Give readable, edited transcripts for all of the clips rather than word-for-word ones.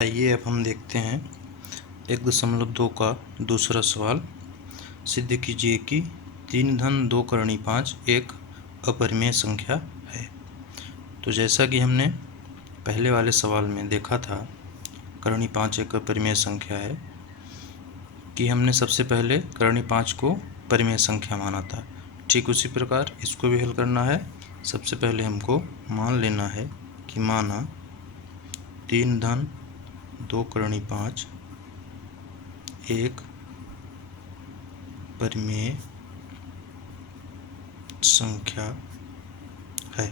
आइए अब हम देखते हैं 1.2 का दूसरा सवाल। सिद्ध कीजिए कि 3 धन 2 करणी 5 एक अपरिमेय संख्या है। तो जैसा कि हमने पहले वाले सवाल में देखा था, करणी 5 एक अपरिमेय संख्या है कि हमने सबसे पहले करणी 5 को परिमेय संख्या माना था। ठीक उसी प्रकार इसको भी हल करना है। सबसे पहले हमको मान लेना है कि माना 3 धन 2 करणी 5 एक परिमेय संख्या है।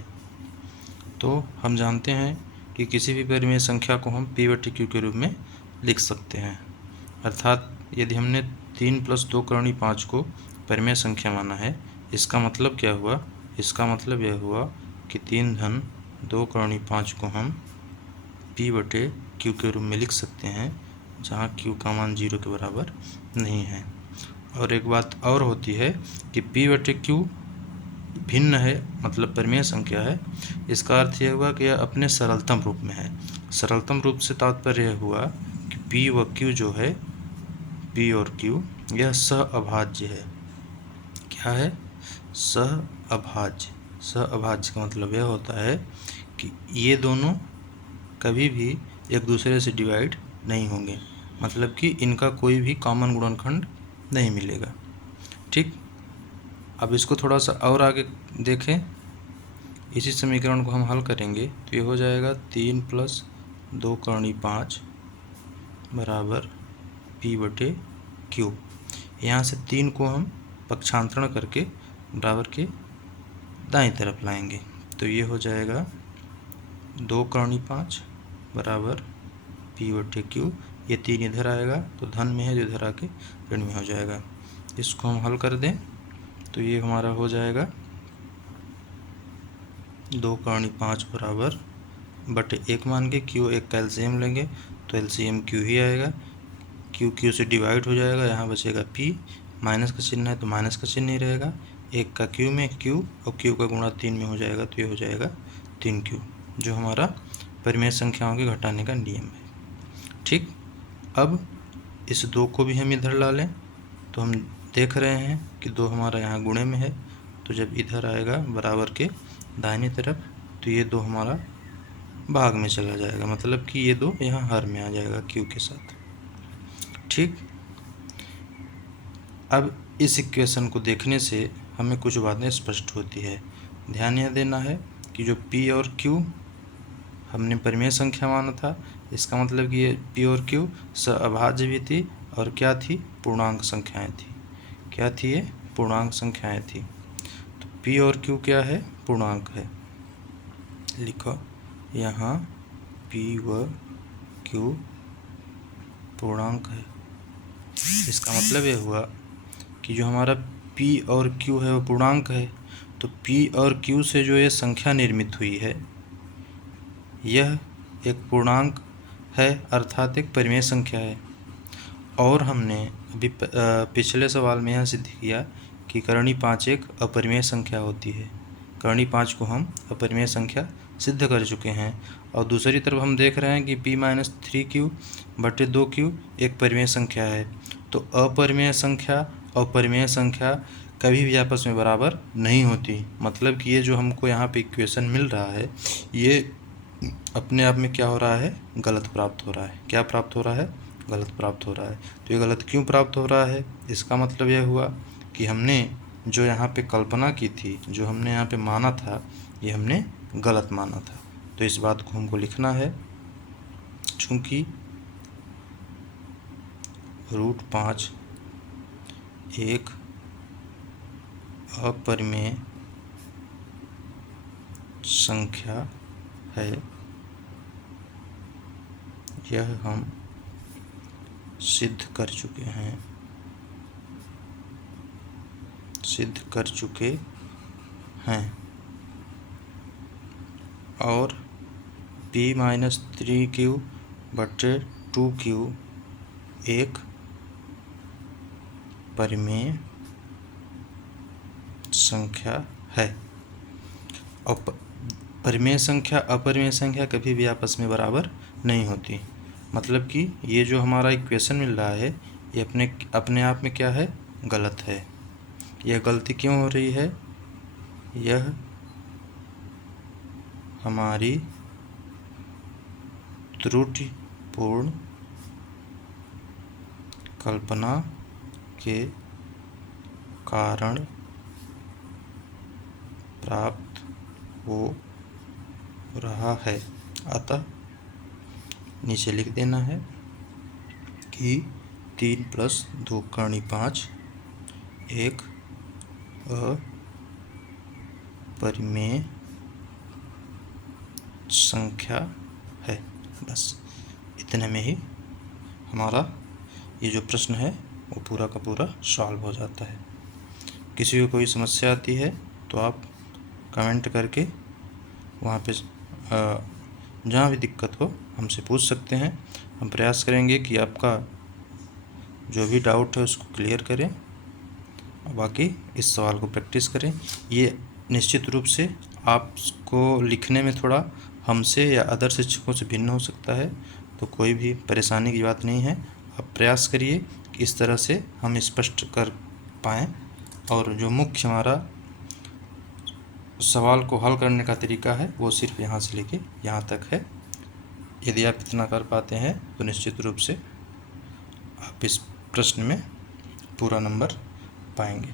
तो हम जानते हैं कि किसी भी परिमेय संख्या को हम P/Q के रूप में लिख सकते हैं। अर्थात यदि हमने 3 + 2 करणी 5 को परिमेय संख्या माना है, इसका मतलब क्या हुआ? इसका मतलब यह हुआ कि 3 धन 2 करणी 5 को हम P/Q के रूप में लिख सकते हैं, जहाँ Q का मान 0 के बराबर नहीं है। और एक बात और होती है कि P/Q भिन्न है, मतलब परिमेय संख्या है। इसका अर्थ यह हुआ कि यह अपने सरलतम रूप में है। सरलतम रूप से तात्पर्य यह हुआ कि P व Q जो है, P और Q यह सहअभाज्य है। क्या है? सहअभाज्य। सहअभाज्य का मतलब यह होता है कि ये दोनों कभी भी एक दूसरे से डिवाइड नहीं होंगे, मतलब कि इनका कोई भी कॉमन गुणनखंड नहीं मिलेगा। ठीक, अब इसको थोड़ा सा और आगे देखें। इसी समीकरण को हम हल करेंगे तो ये हो जाएगा 3 + 2 करणी 5 बराबर P/Q। यहाँ से 3 को हम पक्षांतरण करके बराबर के दाईं तरफ लाएंगे तो ये हो जाएगा 2 करणी 5 बराबर P/Q। ये 3 इधर आएगा तो धन में है, जो इधर आके ऋण में हो जाएगा। इसको हम हल कर दें तो ये हमारा हो जाएगा 2 करणी 5 बराबर बटे 1 मान के Q एक का एलसीएम लेंगे तो एलसीएम Q ही आएगा। Q से डिवाइड हो जाएगा, यहाँ बचेगा P, माइनस का चिन्ह है तो माइनस का चिन्ह ही रहेगा। 1 का Q में Q और Q का गुणा 3 में हो जाएगा तो ये हो जाएगा 3Q, जो हमारा परिमेय संख्याओं के घटाने का नियम है। ठीक, अब इस 2 को भी हम इधर ला लें तो हम देख रहे हैं कि 2 हमारा यहाँ गुणे में है, तो जब इधर आएगा बराबर के दाहिनी तरफ तो ये 2 हमारा भाग में चला जाएगा, मतलब कि ये 2 यहाँ हर में आ जाएगा Q के साथ। ठीक, अब इस इक्वेशन को देखने से हमें कुछ बातें स्पष्ट होती है। ध्यान यह देना है कि जो P और Q हमने परिमेय संख्या माना था, इसका मतलब कि ये P और Q सहअभाज्य भी थी और क्या थी? पूर्णांक संख्याएं थी। क्या थी? ये पूर्णांक संख्याएं थी। तो P और Q क्या है? पूर्णांक है। लिखो यहाँ P व Q पूर्णांक है। इसका मतलब यह हुआ कि जो हमारा P और Q है वो पूर्णांक है, तो P और Q से जो ये संख्या निर्मित हुई है यह एक पूर्णांक है, अर्थात एक परिमेय संख्या है। और हमने अभी पिछले सवाल में यह सिद्ध किया कि करणी 5 एक अपरिमेय संख्या होती है। करणी 5 को हम अपरिमेय संख्या सिद्ध कर चुके हैं। और दूसरी तरफ हम देख रहे हैं कि P-3Q बटे 2Q एक परिमेय संख्या है। तो अपरिमेय संख्या और परिमेय संख्या कभी भी आपस में बराबर नहीं होती, मतलब कि ये जो हमको यहाँ पे इक्वेशन मिल रहा है ये अपने आप में क्या हो रहा है? गलत प्राप्त हो रहा है। क्या प्राप्त हो रहा है? गलत प्राप्त हो रहा है। तो ये गलत क्यों प्राप्त हो रहा है? इसका मतलब यह हुआ कि हमने जो यहाँ पे कल्पना की थी, जो हमने यहाँ पे माना था, ये हमने गलत माना था। तो इस बात को हमको लिखना है। चूँकि √5 एक अपरिमेय संख्या है, यह हम सिद्ध कर चुके हैं। और P-3Q बटे 2Q एक परिमेय संख्या है। और परिमेय संख्या अपरिमेय संख्या कभी भी आपस में बराबर नहीं होती। मतलब कि ये जो हमारा इक्वेशन मिल रहा है ये अपने अपने आप में क्या है, गलत है। यह गलती क्यों हो रही है, यह हमारी त्रुटिपूर्ण कल्पना के कारण प्राप्त हो रहा है। अतः नीचे लिख देना है कि 3 + 2 = 5 एक अपरिमेय संख्या है। बस इतने में ही हमारा ये जो प्रश्न है वो पूरा का पूरा सॉल्व हो जाता है। किसी को कोई समस्या आती है तो आप कमेंट करके वहाँ पे जहाँ भी दिक्कत हो हमसे पूछ सकते हैं। हम प्रयास करेंगे कि आपका जो भी डाउट है उसको क्लियर करें, बाकी इस सवाल को प्रैक्टिस करें। ये निश्चित रूप से आपको लिखने में थोड़ा हमसे या अदर शिक्षकों से भिन्न हो सकता है, तो कोई भी परेशानी की बात नहीं है। आप प्रयास करिए कि इस तरह से हम स्पष्ट कर पाएँ, और जो मुख्य हमारा सवाल को हल करने का तरीका है वो सिर्फ यहाँ से लेके यहाँ तक है। यदि आप इतना कर पाते हैं तो निश्चित रूप से आप इस प्रश्न में पूरा नंबर पाएंगे।